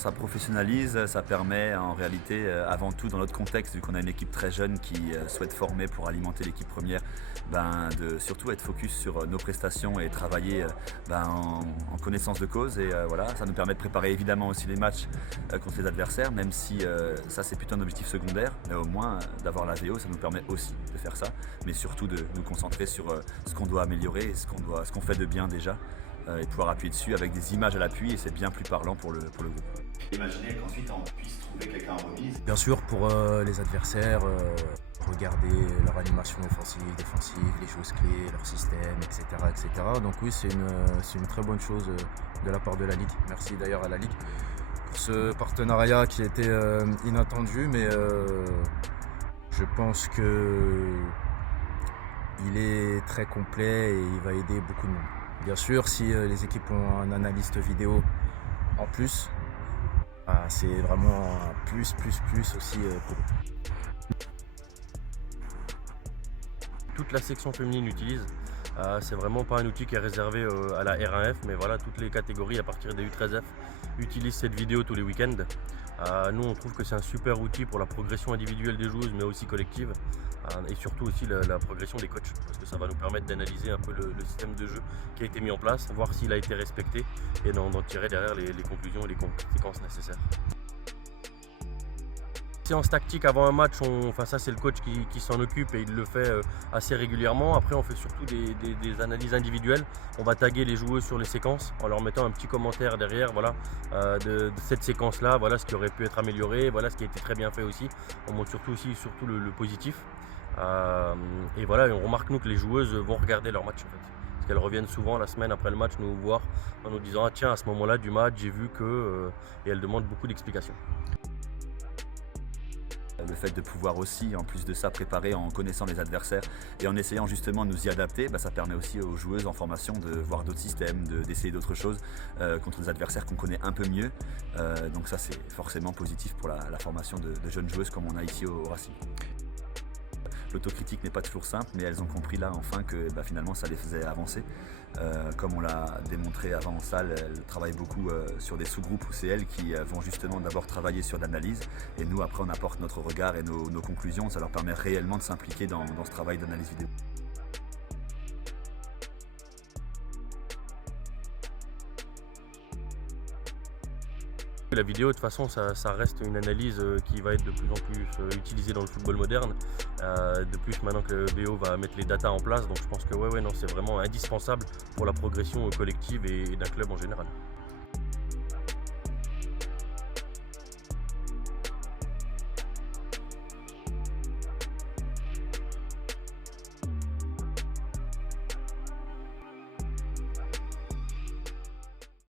Ça professionnalise, ça permet en réalité, avant tout dans notre contexte, vu qu'on a une équipe très jeune qui souhaite former pour alimenter l'équipe première, de surtout être focus sur nos prestations et travailler en connaissance de cause. Et voilà, ça nous permet de préparer évidemment aussi les matchs contre les adversaires, même si ça c'est plutôt un objectif secondaire. Mais au moins d'avoir la VO, ça nous permet aussi de faire ça, mais surtout de nous concentrer sur ce qu'on doit améliorer et ce qu'on fait de bien déjà. Et pouvoir appuyer dessus avec des images à l'appui, et c'est bien plus parlant pour le groupe. Imaginez qu'ensuite on puisse trouver quelqu'un en remise. Bien sûr, pour les adversaires, regarder leur animation offensive, défensive, les choses clés, leur système, etc. etc. Donc oui, c'est une très bonne chose de la part de la Ligue. Merci d'ailleurs à la Ligue pour ce partenariat qui était inattendu, mais je pense que il est très complet et il va aider beaucoup de monde. Bien sûr, si les équipes ont un analyste vidéo en plus, c'est vraiment un plus aussi pour eux. Toute la section féminine utilise. C'est vraiment pas un outil qui est réservé à la R1F, mais voilà, toutes les catégories à partir des U13F utilisent cette vidéo tous les week-ends. Nous, on trouve que c'est un super outil pour la progression individuelle des joueuses, mais aussi collective, et surtout aussi la progression des coachs, parce que ça va nous permettre d'analyser un peu le système de jeu qui a été mis en place, voir s'il a été respecté, et d'en tirer derrière les conclusions et les conséquences nécessaires. Séance tactique avant un match, ça c'est le coach qui s'en occupe et il le fait assez régulièrement. Après on fait surtout des analyses individuelles. On va taguer les joueuses sur les séquences en leur mettant un petit commentaire derrière, voilà, de cette séquence là, voilà ce qui aurait pu être amélioré, voilà ce qui a été très bien fait aussi. On montre surtout le positif. Et voilà, et on remarque nous que les joueuses vont regarder leur match en fait. Parce qu'elles reviennent souvent la semaine après le match nous voir en nous disant ah tiens, à ce moment là du match j'ai vu que et elles demandent beaucoup d'explications. Le fait de pouvoir aussi, en plus de ça, préparer en connaissant les adversaires et en essayant justement de nous y adapter, ça permet aussi aux joueuses en formation de voir d'autres systèmes, d'essayer d'autres choses contre des adversaires qu'on connaît un peu mieux. Donc ça c'est forcément positif pour la formation de jeunes joueuses comme on a ici au Racing. L'autocritique n'est pas toujours simple, mais elles ont compris là enfin que finalement ça les faisait avancer. Comme on l'a démontré avant en salle, elles travaillent beaucoup sur des sous-groupes où c'est elles qui vont justement d'abord travailler sur l'analyse et nous après on apporte notre regard et nos conclusions. Ça leur permet réellement de s'impliquer dans ce travail d'analyse vidéo. La vidéo, de toute façon, ça reste une analyse qui va être de plus en plus utilisée dans le football moderne. De plus, maintenant que le BO va mettre les datas en place, donc je pense que non, c'est vraiment indispensable pour la progression collective et d'un club en général.